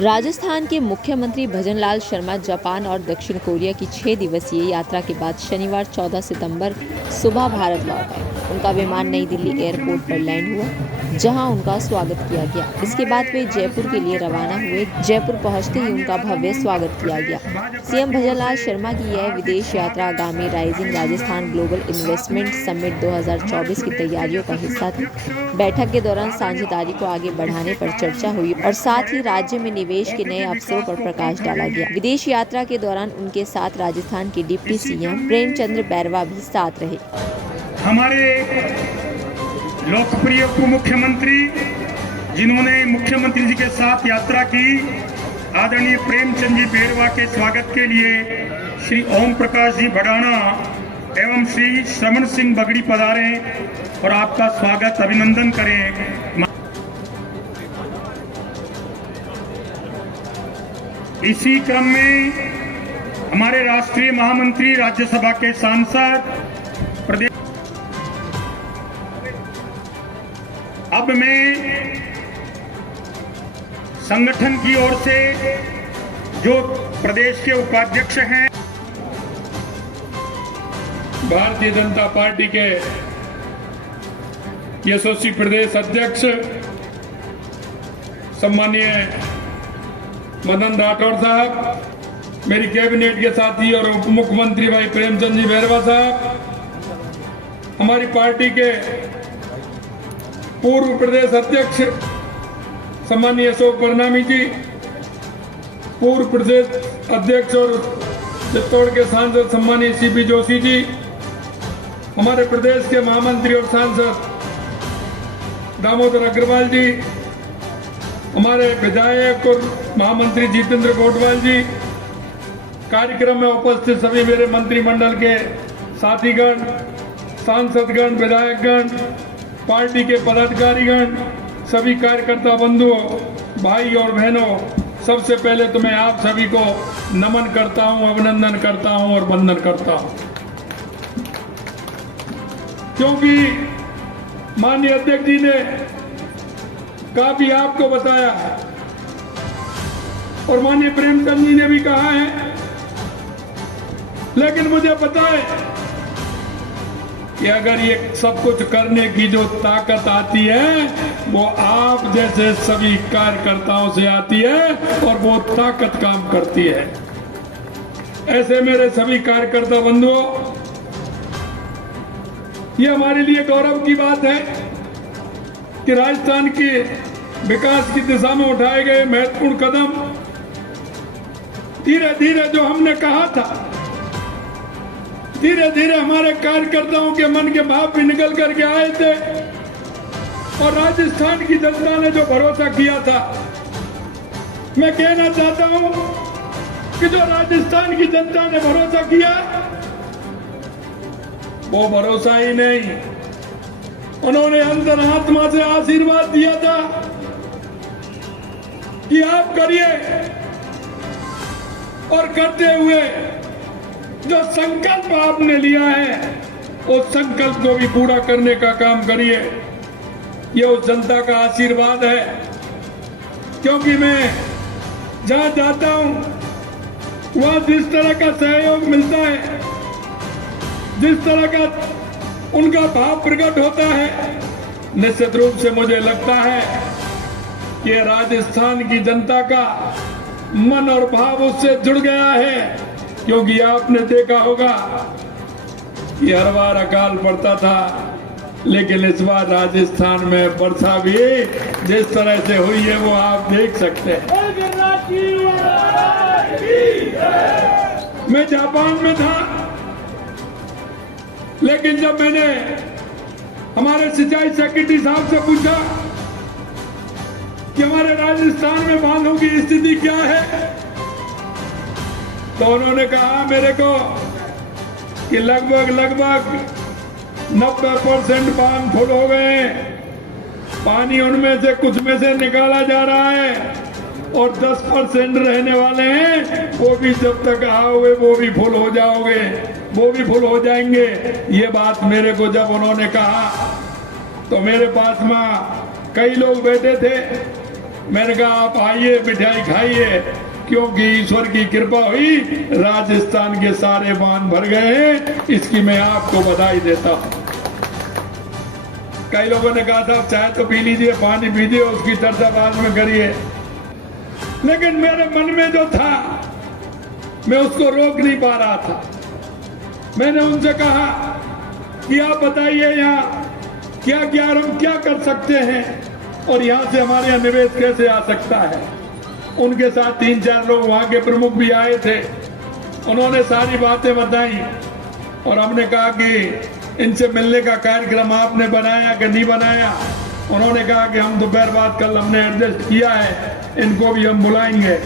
राजस्थान के मुख्यमंत्री भजनलाल शर्मा जापान और दक्षिण कोरिया की 6 दिवसीय यात्रा के बाद शनिवार 14 सितंबर सुबह भारत लौट आए। उनका विमान नई दिल्ली एयरपोर्ट पर लैंड हुआ, जहां उनका स्वागत किया गया। इसके बाद वे जयपुर के लिए रवाना हुए। जयपुर पहुंचते ही उनका भव्य स्वागत किया गया। सीएम भजनलाल शर्मा की यह विदेश यात्रा आगामी rising Rajasthan global investment summit 2024 की तैयारियों का हिस्सा थी। बैठक के दौरान साझेदारी को आगे बढ़ाने पर चर्चा हुई और साथ ही राज्य में निवेश के नए अवसरों पर प्रकाश डाला गया। विदेश यात्रा के दौरान उनके साथ राजस्थान के डिप्टी सीएम प्रेमचंद बैरवा भी साथ रहे। हमारे लोकप्रिय उप मुख्यमंत्री जिन्होंने मुख्यमंत्री जी के साथ यात्रा की, आदरणीय प्रेमचंद जी बैरवा के स्वागत के लिए श्री ओम प्रकाश जी भडाना एवं श्री श्रवण सिंह बगड़ी पधारे और आपका स्वागत अभिनंदन करें। इसी क्रम में हमारे राष्ट्रीय महामंत्री, राज्यसभा के सांसद, प्रदेश अब मैं संगठन की ओर से जो प्रदेश के उपाध्यक्ष हैं, भारतीय जनता पार्टी के यशस्वी प्रदेश अध्यक्ष सम्मानीय मदन राठौर साहब, मेरी कैबिनेट के साथी और उप मुख्यमंत्री भाई प्रेमचंद जी बैरवा साहब, हमारी पार्टी के पूर्व प्रदेश अध्यक्ष सम्मानीय अशोक परनामी जी, पूर्व प्रदेश अध्यक्ष और चित्तौड़ के सांसद सम्मानीय सीपी जोशी जी, हमारे प्रदेश के महामंत्री और सांसद दामोदर अग्रवाल जी, हमारे विधायक और महामंत्री जितेंद्र गोटवाल जी, कार्यक्रम में उपस्थित सभी मेरे मंत्रिमंडल के साथीगण, सांसदगण, विधायकगण, पार्टी के पदाधिकारीगण, सभी कार्यकर्ता बंधुओं, भाई और बहनों, सबसे पहले तो मैं आप सभी को नमन करता हूं, अभिनंदन करता हूं और वंदन करता हूं, क्योंकि माननीय अध्यक्ष जी ने काफी आपको बताया है और माननीय प्रेमचंद जी ने भी कहा है, लेकिन मुझे पता है कि अगर ये सब कुछ करने की जो ताकत आती है वो आप जैसे सभी कार्यकर्ताओं से आती है और वो ताकत काम करती है। ऐसे मेरे सभी कार्यकर्ता बंधुओं, ये हमारे लिए गौरव की बात है कि राजस्थान के विकास की दिशा में उठाए गए महत्वपूर्ण कदम धीरे धीरे, जो हमने कहा था, धीरे धीरे हमारे कार्यकर्ताओं के मन के भाव भी निकल करके आए थे और राजस्थान की जनता ने जो भरोसा किया था, मैं कहना चाहता हूं कि जो राजस्थान की जनता ने भरोसा किया वो भरोसा ही नहीं, उन्होंने अंतरात्मा से आशीर्वाद दिया था कि आप करिए और करते हुए जो संकल्प आपने लिया है उस संकल्प को भी पूरा करने का काम करिए। ये उस जनता का आशीर्वाद है, क्योंकि मैं जहां जाता हूं वहां जिस तरह का सहयोग मिलता है, जिस तरह का उनका भाव प्रकट होता है, निश्चित रूप से मुझे लगता है कि राजस्थान की जनता का मन और भाव उससे जुड़ गया है, क्योंकि आपने देखा होगा कि हर बार अकाल पड़ता था, लेकिन इस बार राजस्थान में वर्षा भी जिस तरह से हुई है वो आप देख सकते हैं। मैं जापान में था, लेकिन जब मैंने हमारे सिंचाई सेक्रेटरी साहब से पूछा कि हमारे राजस्थान में बांधों की स्थिति क्या है, तो उन्होंने कहा मेरे को कि लगभग 90% बांध फुल हो गए, पानी उनमें से कुछ में से निकाला जा रहा है और 10% रहने वाले हैं, वो भी जब तक आओगे वो भी फुल हो जाओगे, वो भी फुल हो जाएंगे। ये बात मेरे को जब उन्होंने कहा तो मेरे पास में कई लोग बैठे थे मैंने कहा आप आइए, मिठाई खाइए, क्योंकि ईश्वर की कृपा हुई, राजस्थान के सारे बांध भर गए हैं। इसकी मैं आपको बधाई देता हूं। कई लोगों ने कहा साहब चाय तो पी लीजिए, पानी पीजिए, उसकी चर्चा बाद में करिए, लेकिन मेरे मन में जो था मैं उसको रोक नहीं पा रहा था। मैंने उनसे कहा कि आप बताइए यहाँ क्या क्या हम क्या कर सकते हैं और यहाँ से हमारे यहाँ निवेश कैसे आ सकता है। उनके साथ 3-4 लोग वहाँ के प्रमुख भी आए थे। उन्होंने सारी बातें बताई और हमने कहा कि इनसे मिलने का कार्यक्रम आपने बनाया कि नहीं बनाया। उन्होंने कहा कि हम दोपहर बाद कल हमने एडजस्ट किया है, इनको भी हम बुलाएंगे।